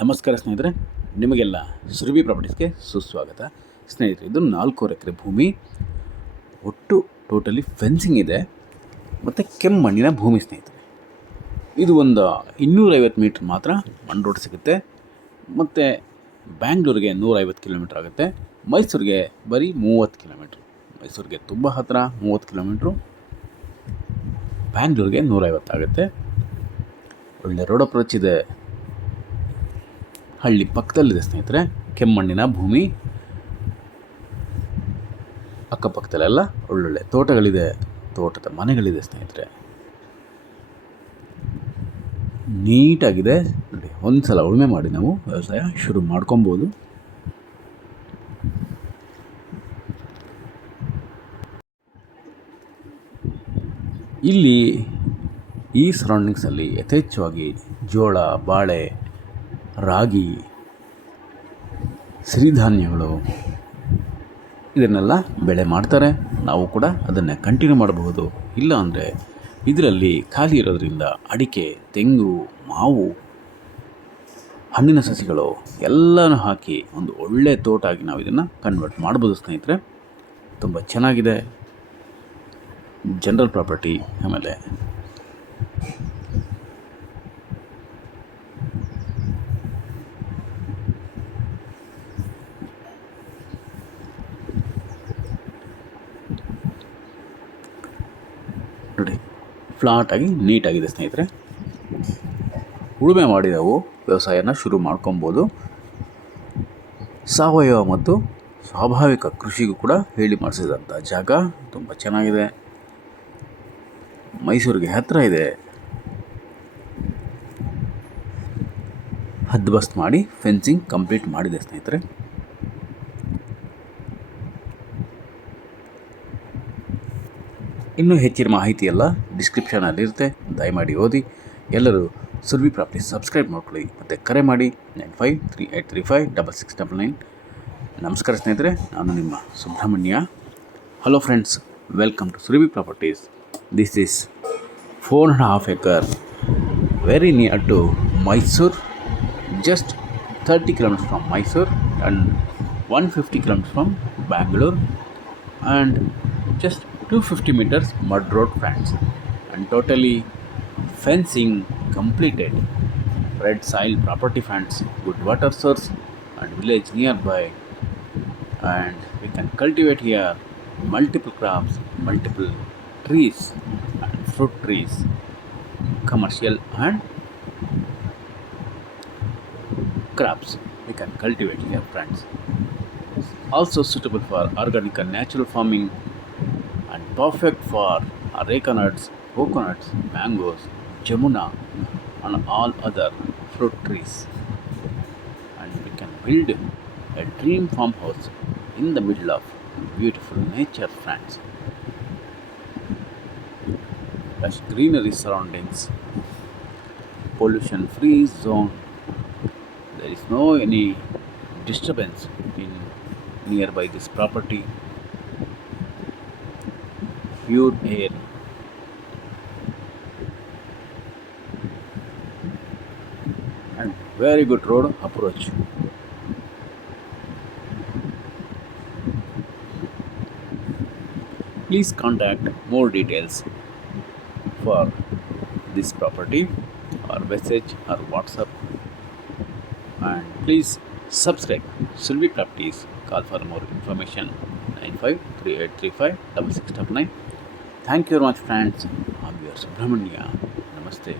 ನಮಸ್ಕಾರ ಸ್ನೇಹಿತರೆ, ನಿಮಗೆಲ್ಲ ಸುರಭಿ ಪ್ರಾಪರ್ಟೀಸ್ಗೆ ಸುಸ್ವಾಗತ. ಸ್ನೇಹಿತರೆ, ಇದು 4 ಎಕರೆ ಭೂಮಿ. ಒಟ್ಟು ಟೋಟಲಿ ಫೆನ್ಸಿಂಗ್ ಇದೆ ಮತ್ತು ಕೆಮ್ಮಣ್ಣಿನ ಭೂಮಿ. ಸ್ನೇಹಿತರೆ, ಇದು ಒಂದು 250 ಮೀಟ್ರ್ ಮಾತ್ರ ಮಣ್ ರೋಡ್ ಸಿಗುತ್ತೆ. ಮತ್ತು ಬ್ಯಾಂಗ್ಳೂರಿಗೆ 150 ಕಿಲೋಮೀಟ್ರ್ ಆಗುತ್ತೆ. ಮೈಸೂರಿಗೆ ಬರೀ 30 ಕಿಲೋಮೀಟ್ರ್. ಮೈಸೂರಿಗೆ ತುಂಬ ಹತ್ತಿರ 30 ಕಿಲೋಮೀಟ್ರು, ಬ್ಯಾಂಗ್ಳೂರಿಗೆ 150 ಆಗುತ್ತೆ. ಒಳ್ಳೆ ರೋಡ್ ಅಪ್ರೋಚ್ ಇದೆ. ಹಳ್ಳಿ ಪಕ್ಕದಲ್ಲಿದೆ ಸ್ನೇಹಿತರೆ. ಕೆಮ್ಮಣ್ಣಿನ ಭೂಮಿ, ಅಕ್ಕಪಕ್ಕದಲ್ಲೆಲ್ಲ ಒಳ್ಳೊಳ್ಳೆ ತೋಟಗಳಿದೆ, ತೋಟದ ಮನೆಗಳಿದೆ ಸ್ನೇಹಿತರೆ. ನೀಟಾಗಿದೆ ನೋಡಿ. ಒಂದು ಸಲ ಉಳುಮೆ ಮಾಡಿ ನಾವು ವ್ಯವಸಾಯ ಶುರು ಮಾಡ್ಕೊಬೋದು. ಇಲ್ಲಿ ಈ ಸರೌಂಡಿಂಗ್ಸಲ್ಲಿ ಯಥೇಚ್ಛವಾಗಿ ಜೋಳ, ಬಾಳೆ, ರಾಗಿ, ಸಿರಿಧಾನ್ಯಗಳು ಇದನ್ನೆಲ್ಲ ಬೆಳೆ ಮಾಡ್ತಾರೆ. ನಾವು ಕೂಡ ಅದನ್ನು ಕಂಟಿನ್ಯೂ ಮಾಡಬಹುದು. ಇಲ್ಲ ಅಂದರೆ ಇದರಲ್ಲಿ ಖಾಲಿ ಇರೋದರಿಂದ ಅಡಿಕೆ, ತೆಂಗು, ಮಾವು, ಹಣ್ಣಿನ ಸಸಿಗಳು ಎಲ್ಲನೂ ಹಾಕಿ ಒಂದು ಒಳ್ಳೆಯ ತೋಟ ಆಗಿ ನಾವು ಇದನ್ನು ಕನ್ವರ್ಟ್ ಮಾಡ್ಬೋದು ಸ್ನೇಹಿತರೆ. ತುಂಬ ಚೆನ್ನಾಗಿದೆ. General property. ಆಮೇಲೆ ನೋಡಿ, ಫ್ಲಾಟಾಗಿ ನೀಟಾಗಿದೆ ಸ್ನೇಹಿತರೆ. ಉಳುಮೆ ಮಾಡಿ ನಾವು ವ್ಯವಸಾಯನ ಶುರು ಮಾಡ್ಕೊಬೋದು. ಸಾವಯವ ಮತ್ತು ಸ್ವಾಭಾವಿಕ ಕೃಷಿಗೂ ಕೂಡ ಹೇಳಿ ಮಾಡಿಸಿದಂಥ ಜಾಗ. ತುಂಬ ಚೆನ್ನಾಗಿದೆ. ಮೈಸೂರಿಗೆ ಹತ್ತಿರ ಇದೆ. ಹದ್ಬಸ್ತ್ ಮಾಡಿ ಫೆನ್ಸಿಂಗ್ ಕಂಪ್ಲೀಟ್ ಮಾಡಿದೆ ಸ್ನೇಹಿತರೆ. ಇನ್ನೂ ಹೆಚ್ಚಿನ ಮಾಹಿತಿ ಎಲ್ಲ ಡಿಸ್ಕ್ರಿಪ್ಷನಲ್ಲಿರುತ್ತೆ, ದಯಮಾಡಿ ಓದಿ. ಎಲ್ಲರೂ ಸುರಭಿ ಪ್ರಾಪರ್ಟೀಸ್ ಸಬ್ಸ್ಕ್ರೈಬ್ ಮಾಡ್ಕೊಳ್ಳಿ ಮತ್ತು ಕರೆ ಮಾಡಿ 9538356699. ನಮಸ್ಕಾರ ಸ್ನೇಹಿತರೆ, ನಾನು ನಿಮ್ಮ Subramanya. Hello friends, welcome to Surabhi properties. This is 4.5 acre, very near to Mysore, just 30 kilometers from Mysore and 150 kilometers from Bangalore, and just 250 meters mud road, friends, and totally fencing completed. Red soil property, friends, good water source and village nearby, and we can cultivate here multiple crops, multiple trees and fruit trees, commercial and crops we can cultivate here, friends. Also suitable for organic and natural farming, and perfect for areca nuts, coconuts, mangoes, jamuna and all other fruit trees. And we can build a dream farmhouse in the middle of beautiful nature, friends. Lush greenery surroundings, pollution free zone. There is no any disturbance in nearby this property. Pure air, and very good road approach. Please contact more details for this property or message or WhatsApp, and please subscribe Surabhi Properties. Call for more information 9538356699. Thank you very much, friends. I'm your Subramanya. Namaste.